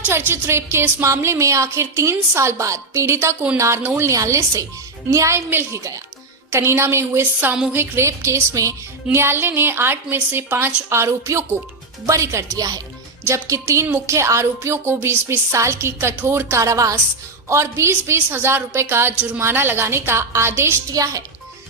चर्चित रेप के इस मामले में आखिर 3 साल बाद पीड़िता को नारनौल न्यायालय से न्याय मिल ही गया। कनीना में हुए सामूहिक रेप केस में न्यायालय ने 8 में से 5 आरोपियों को बरी कर दिया है, जबकि 3 मुख्य आरोपियों को 20-20 साल की कठोर कारावास और 20-20 हजार रुपए का जुर्माना लगाने का आदेश दिया है।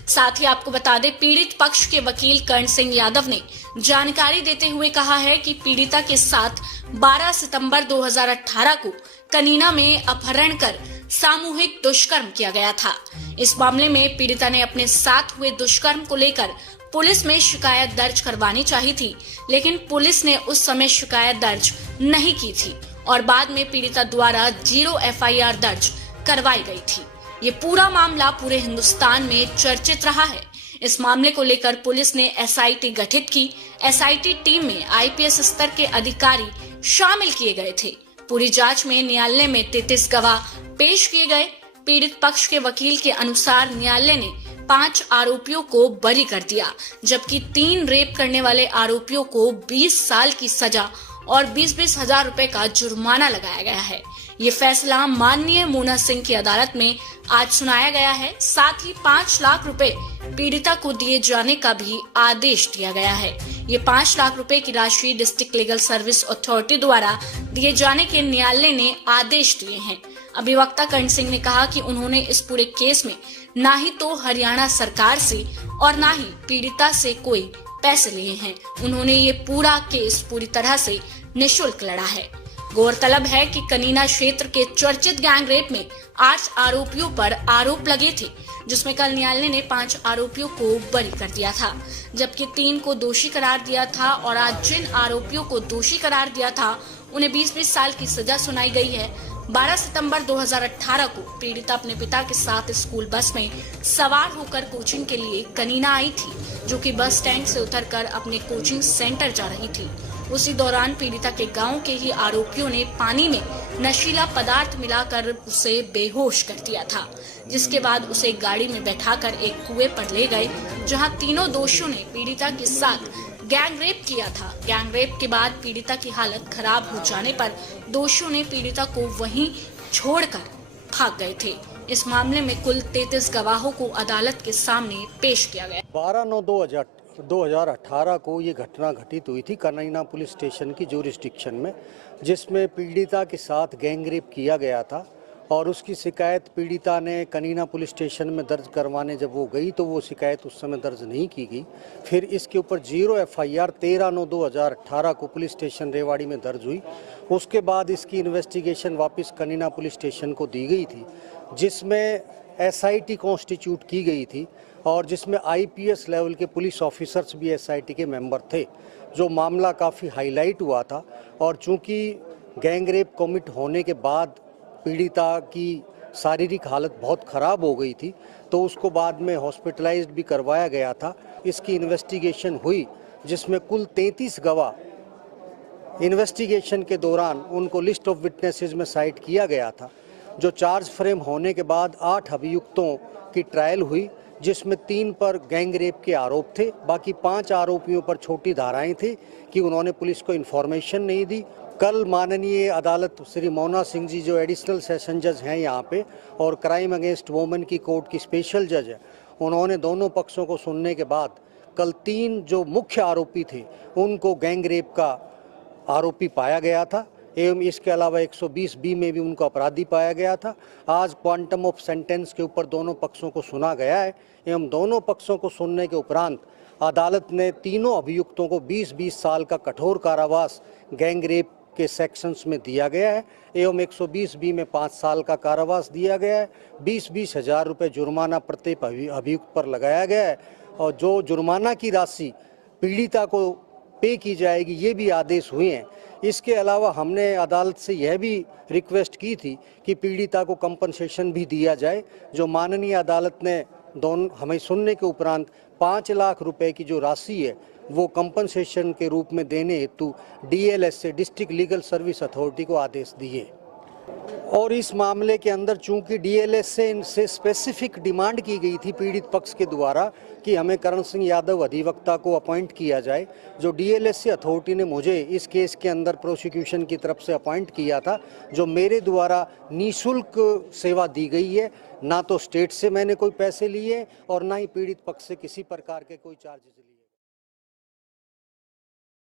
साथ ही आपको बता दें, पीड़ित पक्ष के वकील कर्ण सिंह यादव ने जानकारी देते हुए कहा है कि पीड़िता के साथ 12 सितंबर 2018 को कनीना में अपहरण कर सामूहिक दुष्कर्म किया गया था। इस मामले में पीड़िता ने अपने साथ हुए दुष्कर्म को लेकर पुलिस में शिकायत दर्ज करवानी चाहिए थी, लेकिन पुलिस ने उस समय शिकायत दर्ज नहीं की थी और बाद में पीड़िता द्वारा 0 FIR दर्ज करवाई गई थी। ये पूरा मामला पूरे हिंदुस्तान में चर्चित रहा है। इस मामले को लेकर पुलिस ने SIT गठित की। SIT टीम में IPS स्तर के अधिकारी शामिल किए गए थे। पूरी जांच में न्यायालय में 33 गवाह पेश किए गए। पीड़ित पक्ष के वकील के अनुसार न्यायालय ने 5 आरोपियों को बरी कर दिया, जबकि 3 रेप करने वाले आरोपियों को 20 साल की सजा और 20-20 हजार रुपए का जुर्माना लगाया गया है। ये फैसला माननीय मोना सिंह की अदालत में आज सुनाया गया है। साथ ही 5 लाख रुपए पीड़िता को दिए जाने का भी आदेश दिया गया है। ये 5 लाख रुपए की राशि डिस्ट्रिक्ट लीगल सर्विस अथॉरिटी द्वारा दिए जाने के न्यायालय ने आदेश दिए हैं। अभिवक्ता कर्ण सिंह ने कहा कि उन्होंने इस पूरे केस में ना ही तो हरियाणा सरकार से और ना ही पीड़िता से कोई पैसे लिए हैं। उन्होंने ये पूरा केस पूरी तरह से निःशुल्क लड़ा है। गौरतलब है कि कनीना क्षेत्र के चर्चित गैंग रेप में 8 आरोपियों पर आरोप लगे थे, जिसमें कल न्यायालय ने 5 आरोपियों को बरी कर दिया था, जबकि 3 को दोषी करार दिया था और आज जिन आरोपियों को दोषी करार दिया था उन्हें 20-20 साल की सजा सुनाई गई है। 12 सितंबर 2018 को पीड़िता अपने पिता के साथ स्कूल बस में सवार होकर कोचिंग के लिए कनीना आई थी, जो कि बस स्टैंड से उतरकर अपने कोचिंग सेंटर जा रही थी। उसी दौरान पीड़िता के गांव के ही आरोपियों ने पानी में नशीला पदार्थ मिलाकर उसे बेहोश कर दिया था, जिसके बाद उसे गाड़ी में बैठाकर एक कुएं पर ले गए, जहां तीनों दोषियों ने पीड़िता के साथ गैंग रेप किया था। गैंग रेप के बाद पीड़िता की हालत खराब हो जाने पर दोषियों ने पीड़िता को वहीं छोड़कर भाग गए थे। इस मामले में कुल 33 गवाहों को अदालत के सामने पेश किया गया। 12/9/2018 को ये घटना घटित हुई थी कनीना पुलिस स्टेशन की ज्यूरिसडिक्शन में, जिसमें पीड़िता के साथ गैंग रेप किया गया था और उसकी शिकायत पीड़िता ने कनीना पुलिस स्टेशन में दर्ज करवाने जब वो गई तो वो शिकायत उस समय दर्ज नहीं की गई। फिर इसके ऊपर 0 FIR 13/9/2018 को पुलिस स्टेशन रेवाड़ी में दर्ज हुई। उसके बाद इसकी इन्वेस्टिगेशन वापस कनीना पुलिस स्टेशन को दी गई थी, जिसमें SIT कॉन्स्टिट्यूट की गई थी और जिसमें IPS लेवल के पुलिस ऑफिसर्स भी SIT के मेंबर थे। जो मामला काफ़ी हाईलाइट हुआ था और चूंकि गैंग रेप कमिट होने के बाद पीड़िता की शारीरिक हालत बहुत ख़राब हो गई थी, तो उसको बाद में हॉस्पिटलाइज्ड भी करवाया गया था। इसकी इन्वेस्टिगेशन हुई, जिसमें कुल 33 गवाह इन्वेस्टिगेशन के दौरान उनको लिस्ट ऑफ विटनेसेस में साइट किया गया था। जो चार्ज फ्रेम होने के बाद 8 अभियुक्तों की ट्रायल हुई, जिसमें 3 पर गैंग रेप के आरोप थे, बाकी 5 आरोपियों पर छोटी धाराएं थी कि उन्होंने पुलिस को इन्फॉर्मेशन नहीं दी। कल माननीय अदालत श्री मोना सिंह जी, जो एडिशनल सेशन जज हैं यहाँ पे और क्राइम अगेंस्ट वुमेन की कोर्ट की स्पेशल जज है, उन्होंने दोनों पक्षों को सुनने के बाद कल 3 जो मुख्य आरोपी थे उनको गैंग रेप का आरोपी पाया गया था एवं इसके अलावा 120B में भी उनको अपराधी पाया गया था। आज क्वांटम ऑफ सेंटेंस के ऊपर दोनों पक्षों को सुना गया है एवं दोनों पक्षों को सुनने के उपरांत अदालत ने तीनों अभियुक्तों को 20-20 साल का कठोर कारावास गैंग रेप के सेक्शंस में दिया गया है एवं 120B में 5 साल का कारावास दिया गया है। 20-20 हजार रुपये जुर्माना प्रत्येक अभियुक्त पर लगाया गया है और जो जुर्माना की राशि पीड़िता को पे की जाएगी ये भी आदेश हुए हैं। इसके अलावा हमने अदालत से यह भी रिक्वेस्ट की थी कि पीड़िता को कंपनसेशन भी दिया जाए, जो माननीय अदालत ने दोनों हमें सुनने के उपरांत 5 लाख रुपए की जो राशि है वो कंपनसेशन के रूप में देने हेतु DLS से डिस्ट्रिक्ट लीगल सर्विस अथॉरिटी को आदेश दिए। और इस मामले के अंदर चूंकि डीएलएस से इनसे स्पेसिफिक डिमांड की गई थी पीड़ित पक्ष के द्वारा कि हमें करण सिंह यादव अधिवक्ता को अपॉइंट किया जाए, जो डीएलएस अथॉरिटी ने मुझे इस केस के अंदर प्रोसिक्यूशन की तरफ से अपॉइंट किया था, जो मेरे द्वारा निःशुल्क सेवा दी गई है। ना तो स्टेट से मैंने कोई पैसे लिए और ना ही पीड़ित पक्ष से किसी प्रकार के कोई चार्जेस लिए।